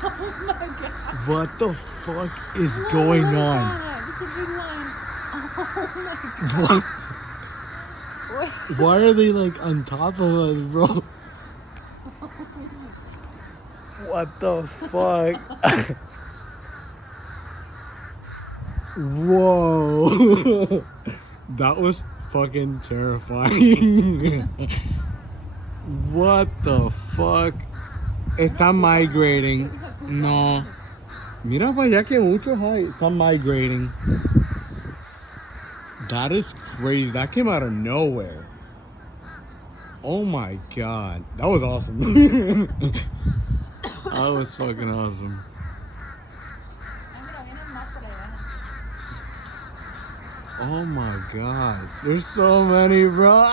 Oh my god. What the fuck is going on? It's a big one. Oh my god. What? Why are they like on top of us, bro? What the fuck? Whoa. That was fucking terrifying. What the fuck? Está migrating. No. Mira para allá que mucho hay. Está migrating. That is crazy. That came out of nowhere. Oh my god. That was awesome. That was fucking awesome. Oh my god. There's so many, bro.